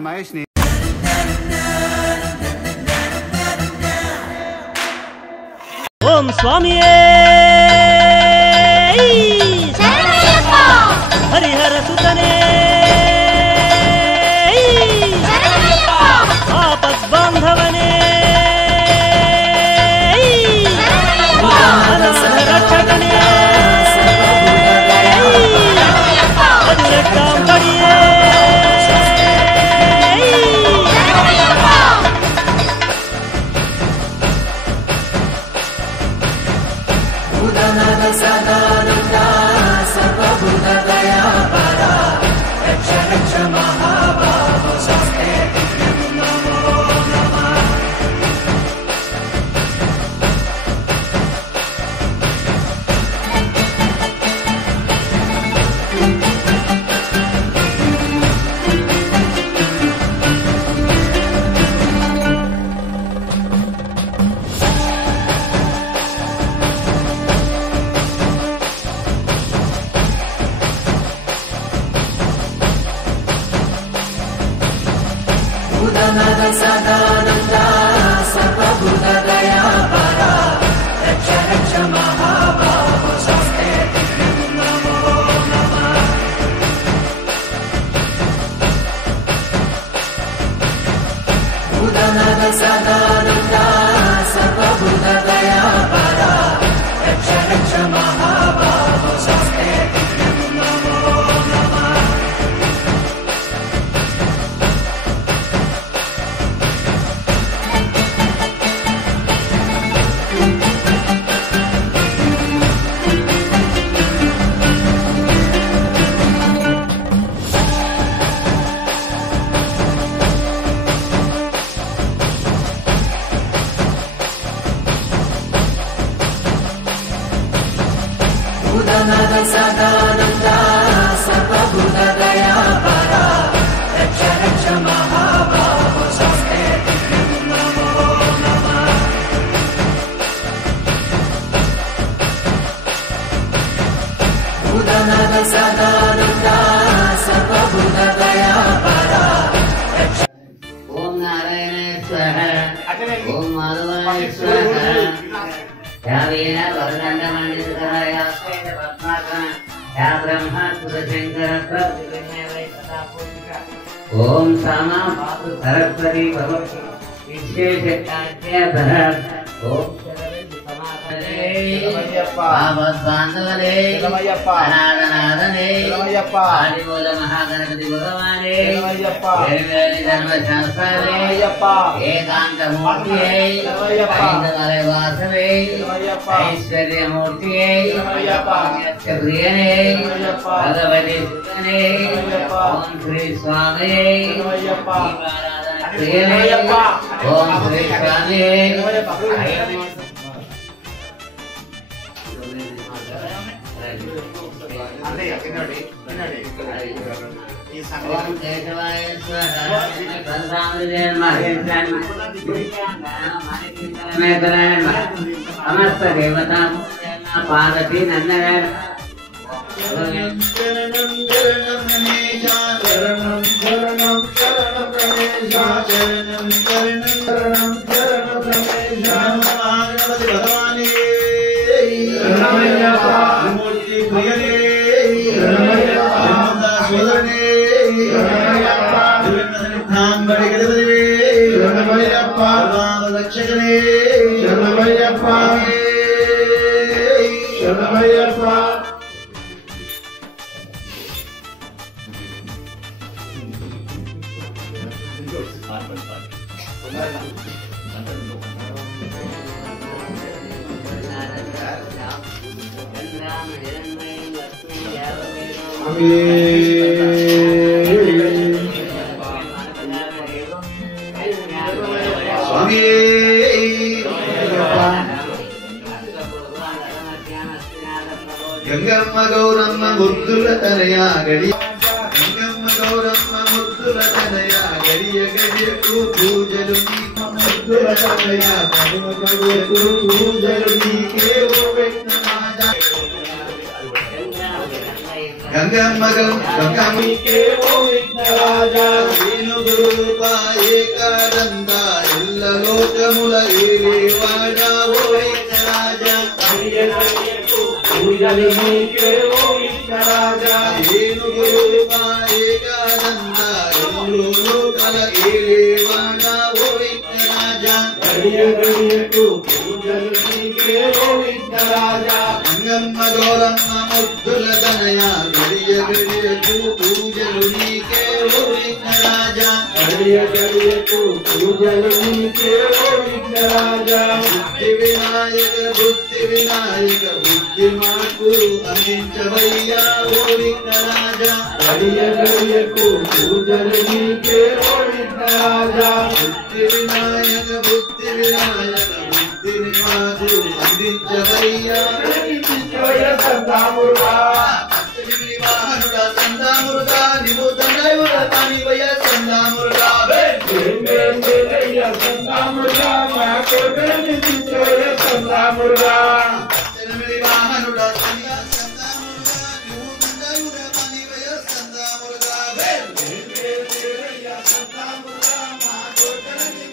మహేష్ ని. ఓం స్వామి హరిహర సుతనే ఆపద్బాంధవనే రక్షకనే అదురట్టాంబడియే సదానందా సర్వభూత దయాపరా రక్ష రక్ష మహాబాహో శాస్త్రే నమో నమః. సదానందా సర్వభూత దయాపరా రక్ష రక్ష మహాబాహో శాస్త్రే నమో నమః. సదానందా సర్వభూత దయాపరా రక్ష రక్ష మహాబాహో శాస్త్రే నమో నమః. సదానందా సర్వభూత దయాపరా రక్ష రక్ష మహాబాహో శాస్త్రే నమో నమః. సదానందా సర్వభూత దయాపరా రక్ష. ఓం నారాయణేశ్వర ఓం మాధవాయేశ్వర యావేన వరదండమండితరాయ స్వేన పద్మాసన యా బ్రహ్మ సురశంకర ప్రభుతివేనైతదాపూజిక. ఓం సామా పాతు సరస్వతి భగవతి విశేషకార్యధర. ఓం శరవేది సమాధరే ఆపద్బాంధవనే అనాథనాథనే ఆదిమూల మహాగణపతి భగవానే వేవేది ధర్మశాస్త్రాలే ఏకాంతమూర్తియే ఐందవలయ వాసవే ఐశ్వర్యమూర్తియే ప్రియనే భగవతి సుతనే ఓం శ్రీ స్వామి ప్రియనే ఓం శ్రీ స్వామి సమస్త దేవత పార్వతి నందన రక్షకనే శరణమయ్యప్ప శరణమయ్యప్ప. గంగమ్మ గౌరమ్మ ముద్దుల తనయా గడియ గంగమ్మ గౌరమ్మ ముద్దుల తనయా గడియ గడియకు పూజలు నీకు ముద్దుల తనయా గడియకు పూజలు నీకే ఓ విఘ్ననాథ. గంగమ్మ గంగమ్మకే ఓ విఘ్నరాజ వేణుగురు లోకముల ఏలేవాడా ఓ విఘ్నరాజా పూజలు నీకే ఓ విఘ్నరాజా ఏనుగురుగా ఏకాదంత లోకల ఏలేవాడా ఓ విఘ్నరాజా గడియకు పూజలు నీకే ఓ విఘ్నరాజా గంగమ్మ గౌరమ్మ ముద్దుల తనయ గడియకు పూజలు నీకే ఓ విఘ్నరాజా గడియకు పూజలు నీకే ఓ విఘ్నరాజా బుద్ధి వినాయక బుద్ధి మాకు అందించవయ్యా ఓ విఘ్నరాజా గడియకు పూజలు నీకే ఓ విఘ్నరాజా బుద్ధిని మాకు అందించవయ్యా సంతామురుగా సంతామురుగా నీవు తండ్రివుల కానివయ్య సంతామురుగా సంతామురుగా మా కోటని తీర్చవయ్య సంతామురుగా వాహనుడా సంతామురుగా నీవు తండ్రివుల కానివయ్య సంతామురుగా సంతామురుగా మా కోటని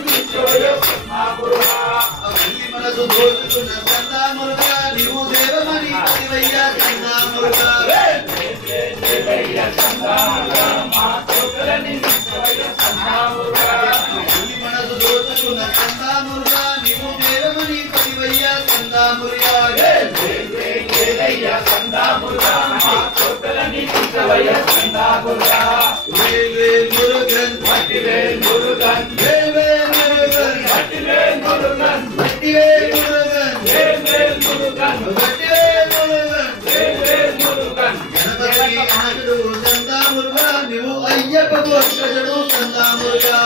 తీర్చవయ్య సంతామురుగా మనసు దోచుకున్న సంతామురుగా నీవు దేవమణి శివయ్య సంతామురుగా మనసు దోచుకున్న సంతామురుగా నీవు దేవమణి శివయ్య సంతామురుగా నువ్వు అయ్యప్ప గోత్రజుడు సంతామురుగా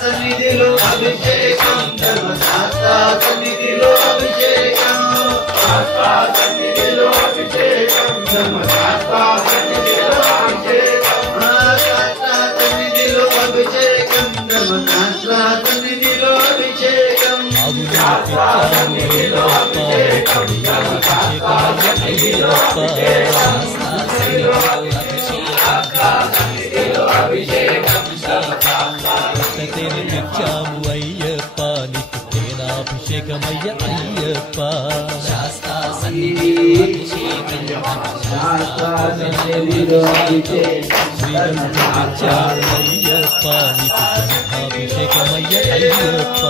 సన్నిధిలో అభిషేకం ధర్మశాస్త్ర సన్నిధిలో అభిషేకం సన్నిధిలో అభిషేకం ధర్మశాస్త్ర సన్నిధిలో అభిషేకం సన్నిధిలో అభిషేకం ధర్మశాస్త్ర సన్నిధిలో అభిషేకం సన్నిధిలో అభిషేకం అయ్యప్ప నీకు తేనాభిషేకమయ్య అయ్యప్ప శాస్త్ర సన్నిధిలో అయ్యప్ప నీకు అభిషేకమయ్య అయ్యప్ప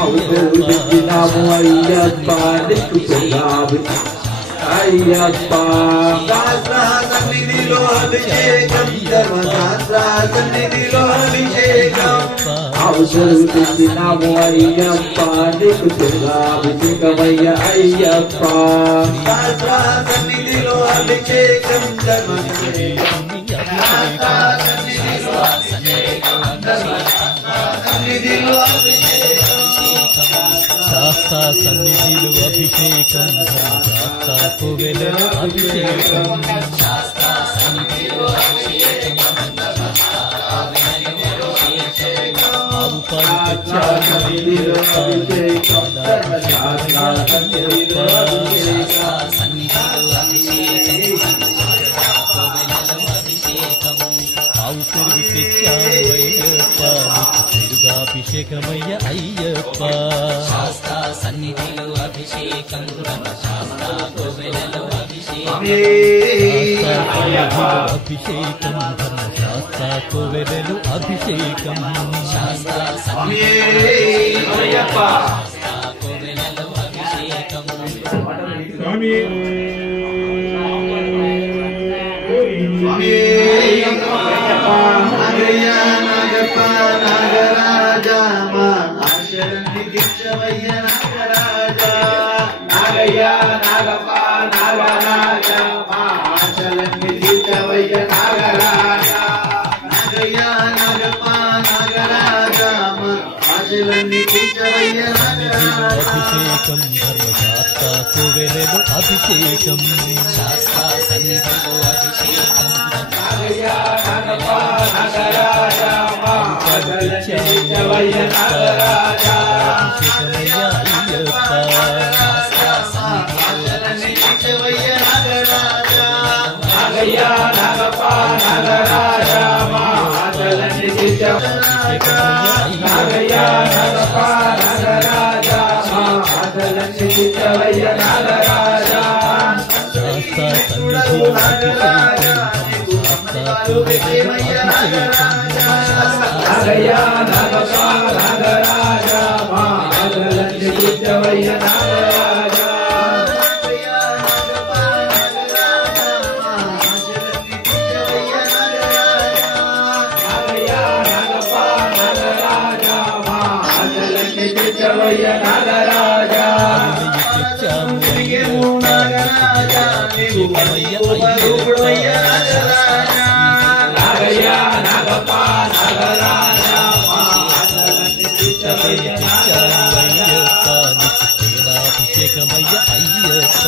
అవుతున్నాము అయ్యప్ప నీకు శరణాగతి అయ్యప్ప శాస్త్ర సన్నిధిలో అభిషేకం ధర్మశాస్త్ర సన్నిధిలో అభిషేకం అవుతున్నాము అయ్యప్ప నీకు శరణాభిషేకమయ్య అయ్యప్ప శాస్త్ర సన్నిధిలో అభిషేకం శాస్త్ర సన్నిధిలో అభిషేకం శాస్త్ర కోవెలలో అభిషేకం ఆవు పాలు తెచ్చాను ఆవు పెరుగు తెచ్చాను అయ్యప్ప నీకు పెరుగాభిషేకమయ్య అయ్యప్ప శాస్త్ర సన్నిధిలో అభిషేకం శాస్త్ర కోవెలలో అభిషేకం ధర్మశాస్త్ర కోవెలలో అభిషేకం శాస్త్ర సన్నిధిలో కోవెలలో అభిషేకం అభిషేకం ధర్మశాస్త్ర కోవెలలో అభిషేకం శాస్త్ర సన్నిధిలో అభిషేకం అభిషేకమయ్య అయ్యప్ప అభిషేకమయ్య అయ్యప్ప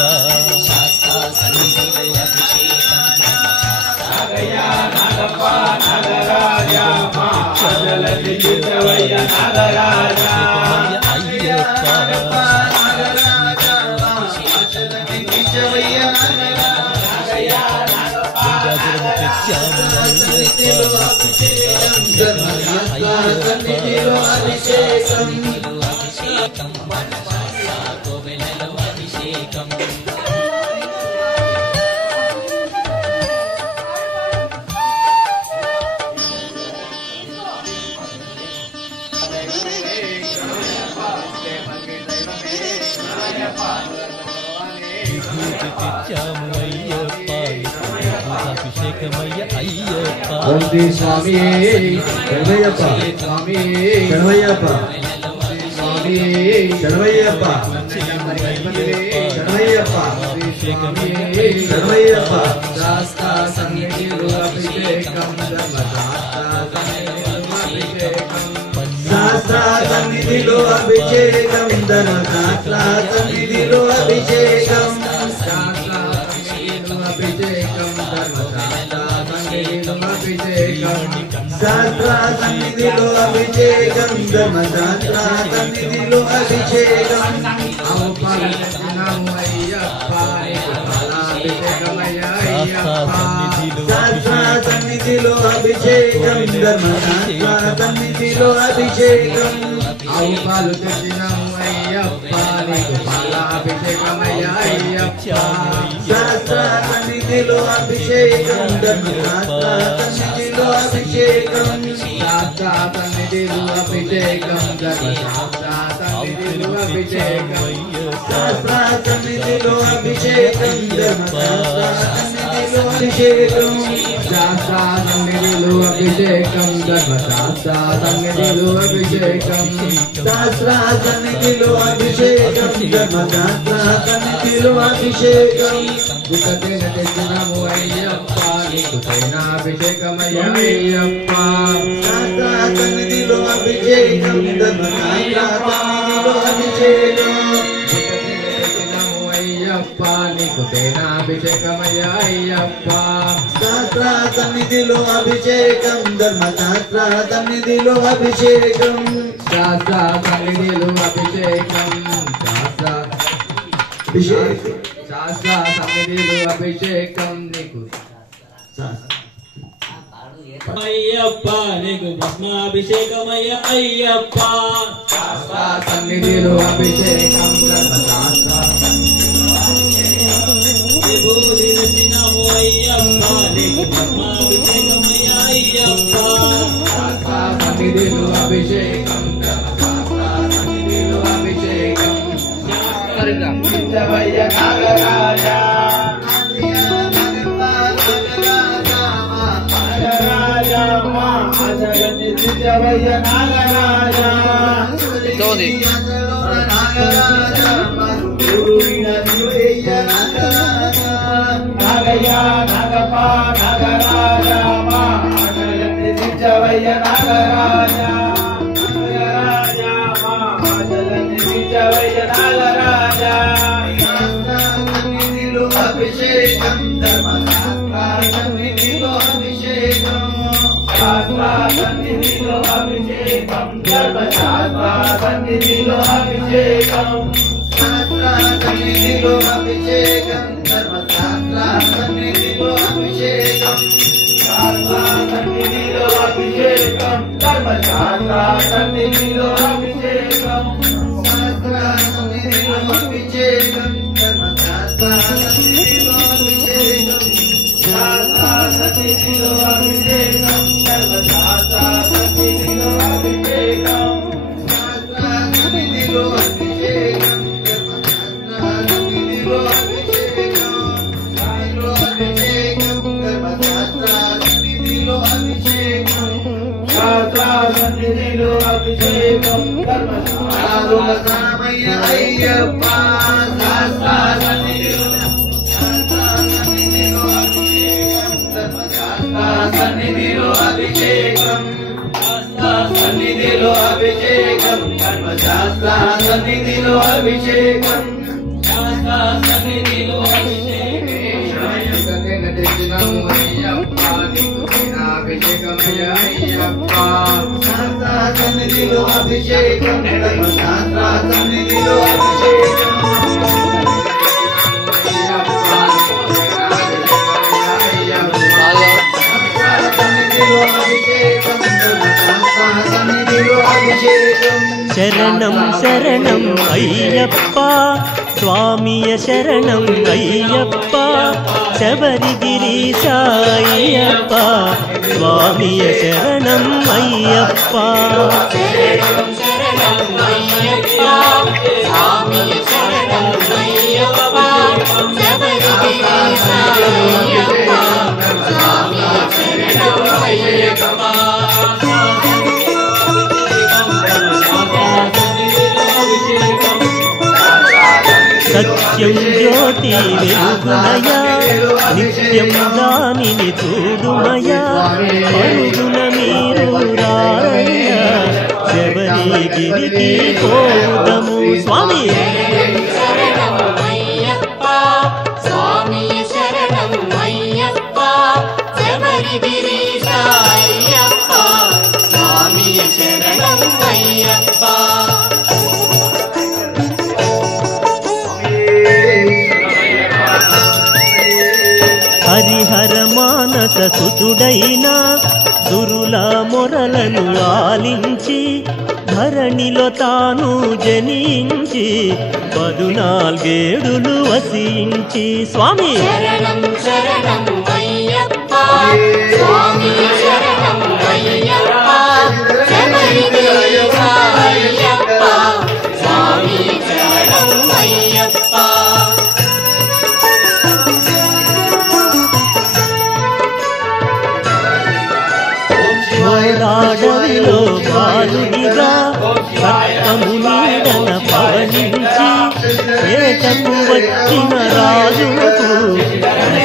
శాస్త్ర సన్నిధిలో అభిషేకం అభిషేకమయ్య అయ్యప్ప స్వామి శరణయ్యప్ప స్వామి శరణయ్యప్ప స్వామి శరణయ్యప్ప శరణయ్యప్ప శరణయ్యప్ప శాస్త్ర సన్నిధిలో అభిషేకం శాస్త్ర సన్నిధిలో అభిషేకం ధర్మశాస్త్ర సన్నిధిలో అభిషేకం శాస్త్ర సన్నిధిలో అభిషేకం ధర్మశాస్త్ర సన్నిధిలో అభిషేకం శాస్త్ర సన్నిధిలో అభిషేకం ధర్మశాస్త్ర సన్నిధిలో అభిషేకం ఆవు పాలు తెచ్చినాము అయ్యప్ప నీకు పాలాభిషేకమయ్య అయ్యప్ప శాస్త్ర సన్నిధిలో అభిషేకం ధర్మశాస్త్ర సన్నిధిలో అభిషేకం శాస్త్ర సన్నిధిలో అభిషేకం ధర్మశాస్త్ర సన్నిధిలో అభిషేకం శాస్త్ర సన్నిధిలో అభిషేకం ధర్మశాస్త్ర సన్నిధిలో అభిషేకం శాస్త్ర సన్నిధిలో అభిషేకం ధర్మశాస్త్ర సన్నిధిలో అభిషేకం శాస్త్ర సన్నిధిలో అభిషేకం ధర్మశాస్త్ర సన్నిధిలో అభిషేకం గుట్టతేన తెచ్చినాము అయ్యప్ప నీకు తైనాభిషేకమయ్య అయ్యప్ప శాస్త్ర సన్నిధిలో అభిషేకం ధర్మశాస్త్ర సన్నిధిలో అభిషేకం అయ్యప్ప నీకు తైనాభిషేకమయ్య అయ్యప్ప శాస్త్ర సన్నిధిలో అభిషేకం ధర్మశాస్త్ర సన్నిధిలో అభిషేకం శాస్త్ర సన్నిధిలో అభిషేకం శాస్త్ర సన్నిధిలో అభిషేకం నీకు అయ్యప్ప నీకు భస్మాభిషేకమయ్య అయ్యప్ప శాస్త్ర సన్నిధిలో అభిషేకం ధర్మశాస్త్ర విభూతి తెచ్చినాము అయ్యప్ప నీకు భస్మాభిషేకమయ్య అయ్యప్ప శాస్త్ర సన్నిధిలో అభిషేకం ధర్మశాస్త్ర సన్నిధిలో అభిషేకం శాస్త్రవయ్య నాగరాజ జగన్నిత్యవయ్య నాగరాజ నాగయ్య నాగప నాగరాజ జగన్నిత్యవయ్య నాగరాజ నాగరాజ జగన్నిత్యవయ్య నాగరాజ సన్నిధిలో అభిషేకం ధర్మశాస్త్ర సన్నిధిలో అభిషేకం శాస్త్ర సన్నిధిలో అభిషేకం ధర్మశాస్త్ర సన్నిధిలో అభిషేకం శాస్త్ర సన్నిధిలో అభిషేకం ధర్మశాస్త్ర సన్నిధిలో అభిషేకం శాస్త్ర సన్నిధిలో అభిషేకం ధర్మశాస్త్ర సన్నిధిలో అభిషేకం శాస్త్ర సన్నిధిలో అభిషేకం ధర్మశాస్త్ర సన్నిధిలో అభిషేకం శాస్త్ర సన్నిధిలో అభిషేకం ధర్మశాస్త్ర సన్నిధిలో అభిషేకం శాస్త్ర సన్నిధిలో అభిషేకం ధర్మశాస్త్ర సన్నిధిలో అభిషేకం ధర్మశాస్త్ర సన్నిధిలో అభిషేకం శాస్త్ర సన్నిధిలో అభిషేకం ధర్మశాస్త్రమయ్య అయ్యప్ప శాస్త్ర సన్నిధిలో సన్నిధిలో అభిషేకం సన్నిధిలో అభిషేకం ధర్మశాస్త్ర సన్నిధిలో అభిషేకం సన్నిధిలో సన్నిధిలో అభిషేకం ధర్మశాస్త్ర సన్నిధిలో అభిషేకం శరణం శరణం అయ్యప్ప స్వామియ శరణం అయ్యప్ప శబరిగిరీశ అయ్యప్ప స్వామియ శరణం అయ్యప్ప శరణం శరణం అయ్యప్ప స్వామియ శరణం అయ్యప్ప శబరిగిరీశ అయ్యప్ప స్వామియ శరణం అయ్యప్ప సత్యం జ్యోతి వెలుగునయా నిత్యం దానిని చూడుమయా అడుగున మీరు రారయ్యా శబరిగిరికి పోదము స్వామి శరణం అయ్యప్ప స్వామియ శరణం అయ్యప్ప శబరిగిరీశ అయ్యప్ప స్వామియ శరణం అయ్యప్ప హరిహర మానస సుతుడైన సురుల మొరలను ఆలించి ధరణిలో తాను జనించి 14 వసించి స్వామి శరణం శరణం అయ్యప్ప స్వామి శరణం అయ్యప్ప బాలునిగా సర్పము నీడన పవనించి వేటకు వచ్చిన రాజులకు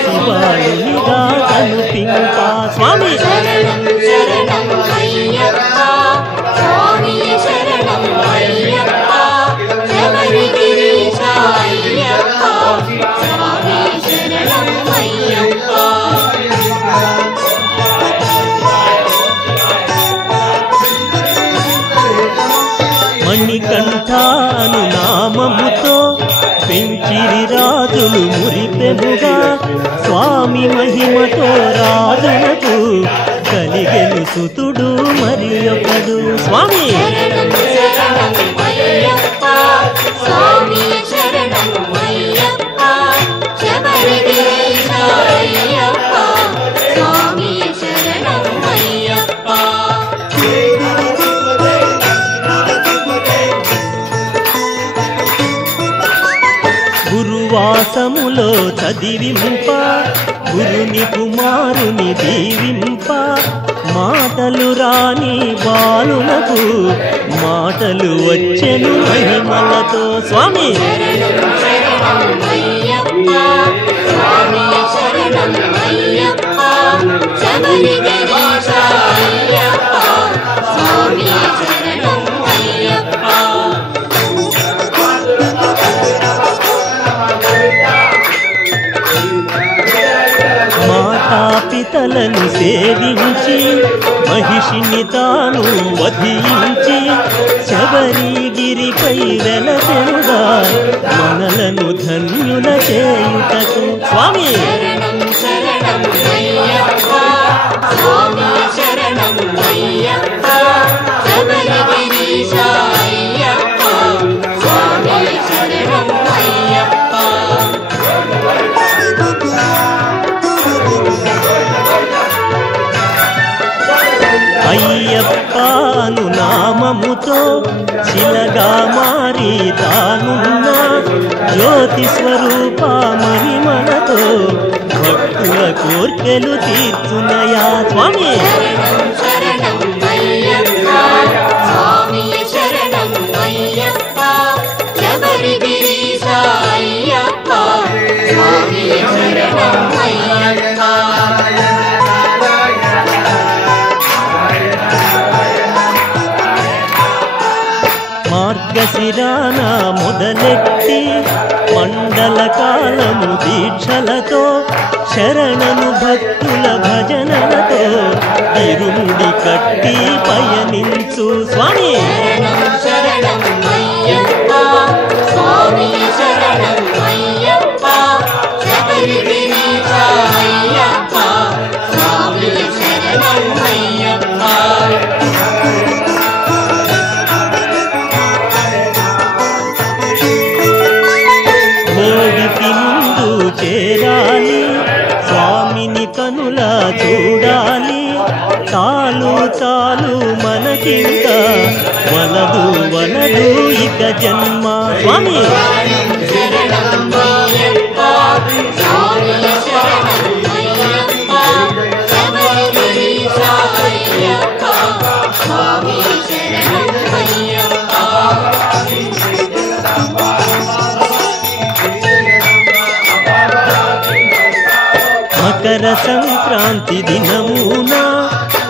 శివాలునిగా కనుపింప స్వామి శరణం శరణం అయ్యప్ప స్వామి శరణం అయ్యప్ప శబరిగిరీశ అయ్యప్ప స్వామి శరణం అయ్యప్ప మణికంఠాను నామముతో పెంచిరి రాజులు మురిపెముగా స్వామి మహిమతో రాజులకు కలిగెను సుతుడు మరి ఒకడు స్వామి శరణం శరణం అయ్యప్ప స్వామి శరణం అయ్యప్ప శబరిగిరీశ అయ్యప్ప స్వామి శరణం అయ్యప్ప గురువాసములో చదివింప గురుని కుమారుని దీవింప మాటలు రాని బాలునకు మాటలు వచ్చెను మహిమలతో స్వామి శరణం శరణం అయ్యప్ప స్వామి శరణం అయ్యప్ప శబరిగిరీశ అయ్యప్ప స్వామి శరణం అయ్యప్ప మాతాపితలను సేవించి మహిషిని తాను వధించి శబరిగిరిపై వెలసెనుగా మనలను ధన్యుల చేయుటకు స్వామి శరణం శరణం అయ్యప్ప స్వామి శరణం అయ్యప్ప శబరిగిరీశ అయ్యప్ప స్వామి శరణం అయ్యప్ప అయ్యప్పను నామముతో శిలగా మారి తానున్న జ్యోతి స్వరూప మహిమలతో భక్తుల కోర్కెలు తీర్చునయా స్వామి శరణం శరణం అయ్యప్ప స్వామి శరణం అయ్యప్ప శబరిగిరీశ అయ్యప్ప స్వామి శరణం అయ్యప్ప మార్గశిరాన మొదలెట్టి మండల కాలము దీక్షలతో శరణను భక్తుల భజనలతో ఇరుముడి కట్టి పయనించు స్వామి శరణం శరణం అయ్యప్ప స్వామి శరణం అయ్యప్ప శబరిగిరీశ అయ్యప్ప స్వామి శరణం అయ్యప్ప భోగికి ముందు చేరాలి స్వామిని కనుల చూడాలి చాలు చాలు మనకింక వలదు వలదు ఇక జన్మ స్వామి శరణం అయ్యప్ప స్వామి శరణం అయ్యప్ప శబరిగిరీశ అయ్యప్ప స్వామి శరణం అయ్యప్ప మకర సంక్రాంతి దినమున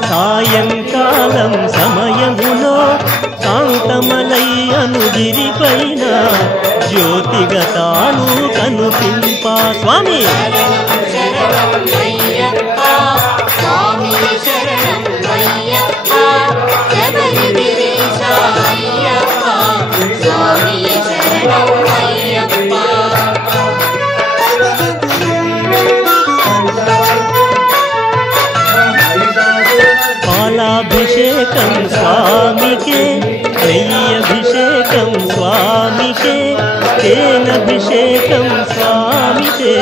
సాయంకాలం సమయములో కాంతమలయ్యను గిరిపైన జ్యోతిగా తాను కనుపింప స్వామి శరణం శరణం అయ్యప్ప స్వామి శరణం అయ్యప్ప శబరిగిరీశ అయ్యప్ప స్వామి శరణం అయ్యప్ప పాలాభిషేకం స్వామికే నెయ్యభిషేకం స్వామికే తేనభిషేకం స్వామికే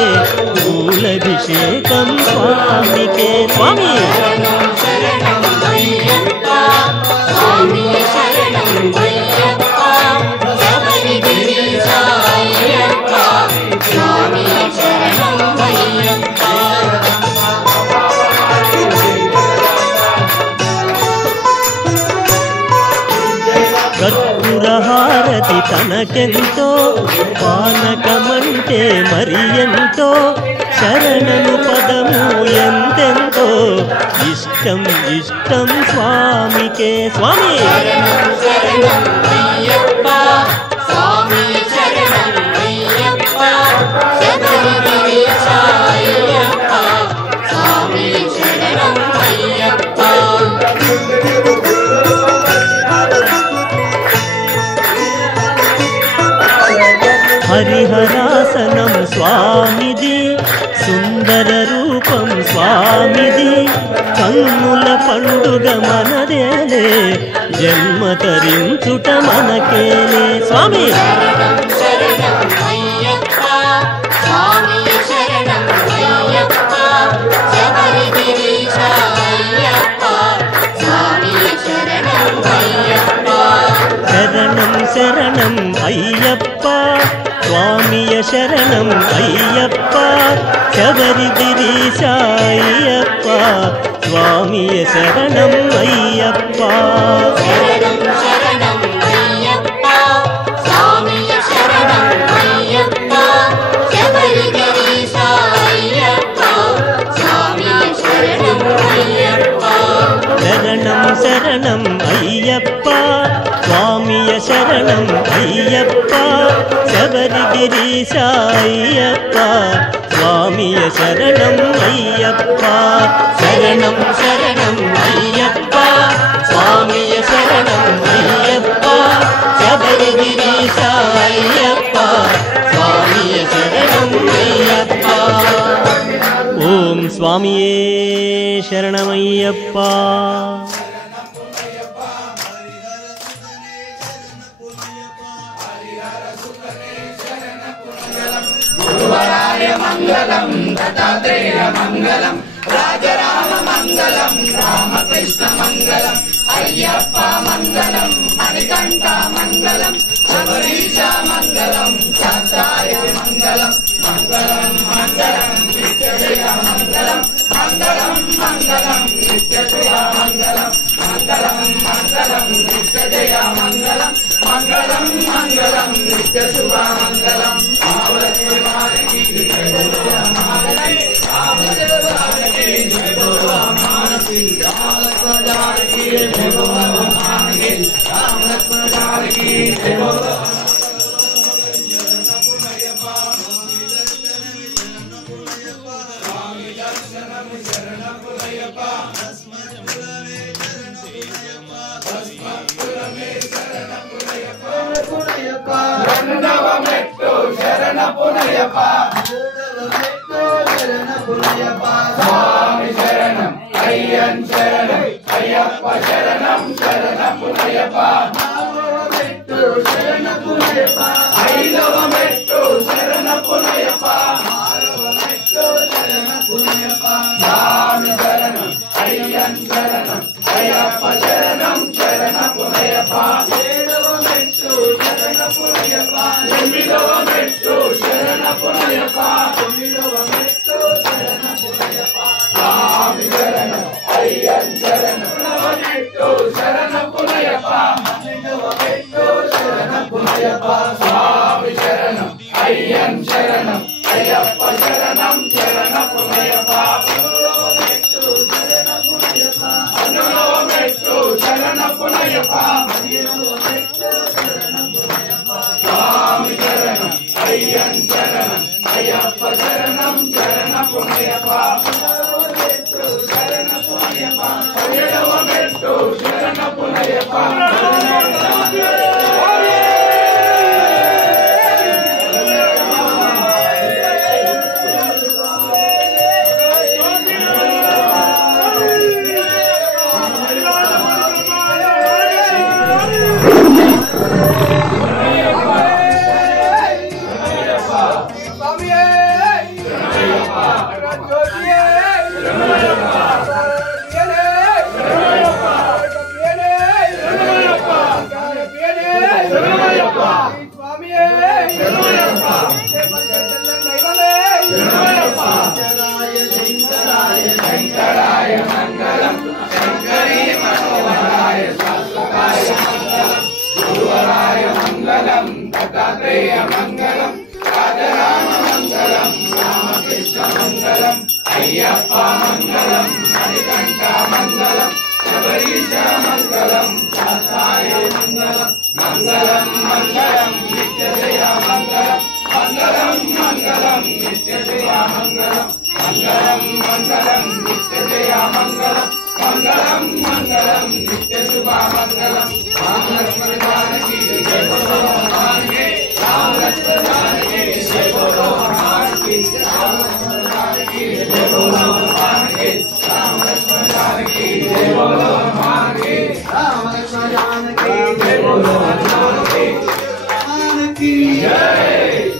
పూలభిషేకం స్వామికే స్వామి శరణం శరణం అయ్యప్ప స్వామి శరణం అయ్యప్ప శబరిగిరీశ అయ్యప్ప స్వామి శరణం అయ్యప్ప పాలహారతి తనకెంతో పానకమంటే మరి ఎంతో శరణము పదము ఎంతెంతో ఇష్టం ఇష్టం స్వామికే స్వామి శరణం శరణం అయ్యప్ప స్వామి శరణం అయ్యప్ప శబరిగిరీశ అయ్యప్ప స్వామి శరణం అయ్యప్ప హరిహరాసనం స్వామిది సుందర రూపం స్వామిది కన్నుల పండుగ మనదేలే జన్మ తరించుట మనకేలే స్వామి శరణం శరణం అయ్యప్ప స్వామి శరణం అయ్యప్ప శబరిగిరీశ అయ్యప్ప స్వామి శరణం అయ్యప్ప శరణం శరణం అయ్యప్ప స్వామియ శరణం అయ్యప్ప శబరిగిరీశ అయ్యప్ప స్వామియ శరణం అయ్యప్ప శరణం శరణం అయ్యప్ప స్వామి శరణం అయ్యప్ప శబరిగిరీశ అయ్యప్ప స్వామి శరణం అయ్యప్ప శరణం శరణం అయ్యప్ప స్వామియ శరణం అయ్యప్ప శబరిగిరీశ అయ్యప్ప స్వామియ శరణం అయ్యప్ప శరణం శరణం అయ్యప్ప స్వామియ శరణం అయ్యప్ప శబరిగిరీశ అయ్యప్ప స్వామియ శరణం అయ్యప్ప ఓం స్వామియే శరణమయ్యప్ప గురువరాయ మంగళం దత్తాత్రేయ మంగళం రాజరామ మంగళం రామకృష్ణ మంగళం అయ్యప్ప మంగళం మణికంఠ మంగళం శబరీశ మంగళం శాస్త్రాయ మంగళం మంగళం మంగళం నిత్యజయ మంగళం మంగళం మంగళం నిత్యజయ మంగళం మంగళం మంగళం నిత్యజయ మంగళం మంగళం మంగళం నిత్యశుభ మంగళం రెండవమెట్టు శరణ పునయప్ప స్వామి శరణం అయ్యన్ శరణం అయ్యప్ప శరణం శరణ పునయప్ప శరణ పునయప్ప ఐదవ మెట్టు శరణ పునయప్ప శరణ పునయప్ప స్వామి శరణం అయ్యన్ శరణం అయ్యప్ప శరణం శరణ పునయప్ప ఏడవ మెట్టు శరణ పునయప్ప ఎనిమిదవ మెట్టు శరణ పునయప్ప తొమ్మిదవ మెట్టు శరణ పునయప్ప స్వామి శరణం అయ్యన్ శరణం నవ మెట్టు శరణ పునయప్ప పన్నెండవ మెట్టు శరణ పునయప్ప స్వామి శరణం అయ్యన్ శరణం అయ్యప్ప శరణం శరణ పునయప్ప పదమూడవ మెట్టు శరణ పునయప్ప పన్నెండవ మెట్టు శరణ పునయప్ప పదిహేనవ మెట్టు శరణ పునయప్ప స్వామి శరణం అయ్యన్ శరణం అయ్యప్ప శరణం శరణ పునయప్ప పదహారవ మెట్టు శరణ పునయప్ప పదిహేడవ మెట్టు శరణ పునయప్ప మంగళం శాస్త్రాయ మంగళం మంగళం మంగళం నిత్యజయ మంగళం మంగళం మంగళం నిత్యజయ మంగళం మంగళం మంగళం నిత్యజయ మంగళం మంగళం మంగళం నిత్యశుభ మంగళం రామ లక్ష్మణ జానకి జయ బోలో హనుమాన్ కి రామ లక్ష్మణ జానకి జయ బోలో హనుమాన్ కి రామ లక్ష్మణ జానకి జయ బోలో హనుమాన్ కి రామ లక్ష్మణ జానకి జయ బోలో హనుమాన్ కి రామ లక్ష్మణ జానకి జయ బోలో హనుమాన్ కి హనుమాన్ కి జై జై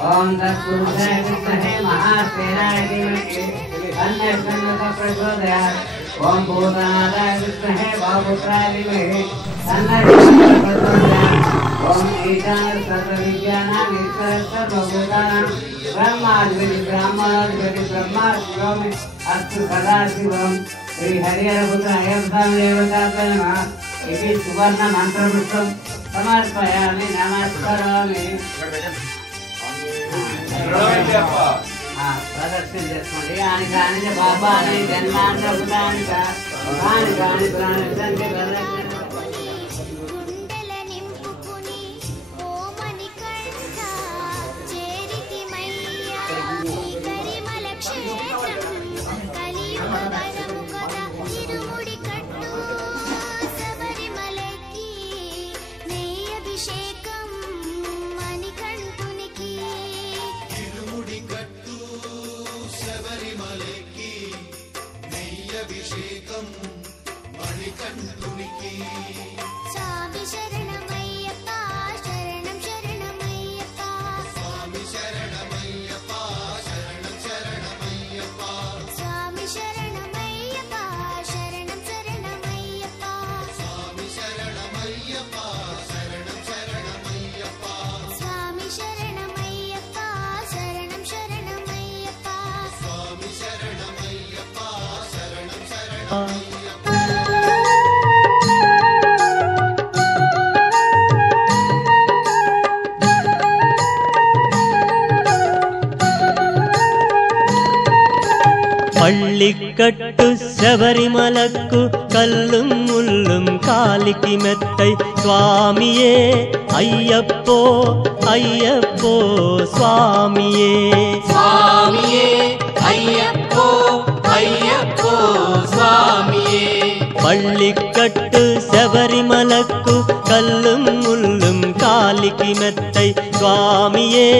ओम तत्पुरुषाय विद्महे महाश्वेताय धीमहि तन्नः प्रचोदयात् ओम भूतनाथाय विद्महे वायुपुत्राय धीमहि तन्नः प्रचोदयात् ओम ईशान सर्वविद्यानां ईश्वरः सर्वभूतानां ब्रह्माधिपति ब्रह्माधिपति ब्रह्मा शिवम् अस्तु सदाशिवम् श्री हरिहरपुत्र अय्यप्पदेवताय नमः इति सुवर्ण मंत्रपुष्पं समर्पयामि नमस्करोमि ప్రదక్షిణ చేసుకోండి అని కానీ బాబా అని జన్మాంధ్ర భూతానిక కాని కాని ప్రాణి పళ్ళికట్టు శబరిమలకు కల్లుం ముల్లుం కాలికి మెత్తై స్వామియే అయ్యప్పో అయ్యప్పో స్వామియే స్వామియే అయ్యప్పో అయ్యప్పో స్వామియే పళ్ళికట్టు శబరిమలకు కల్లుం ముల్లుం కాలికి మెత్తై స్వామియే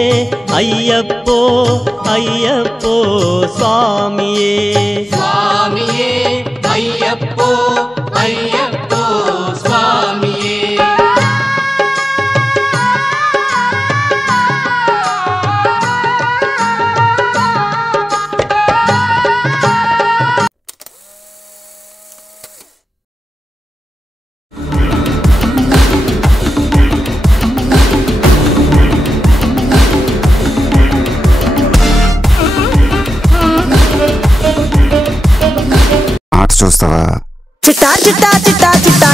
అయ్యప్పో అయ్యప్పో స్వామియే స్వామియే అయ్యప్పో అయ్యప్పో స్వామియే చూస్తావా చిట్టా చిట్టా చిట్టా చిట్టా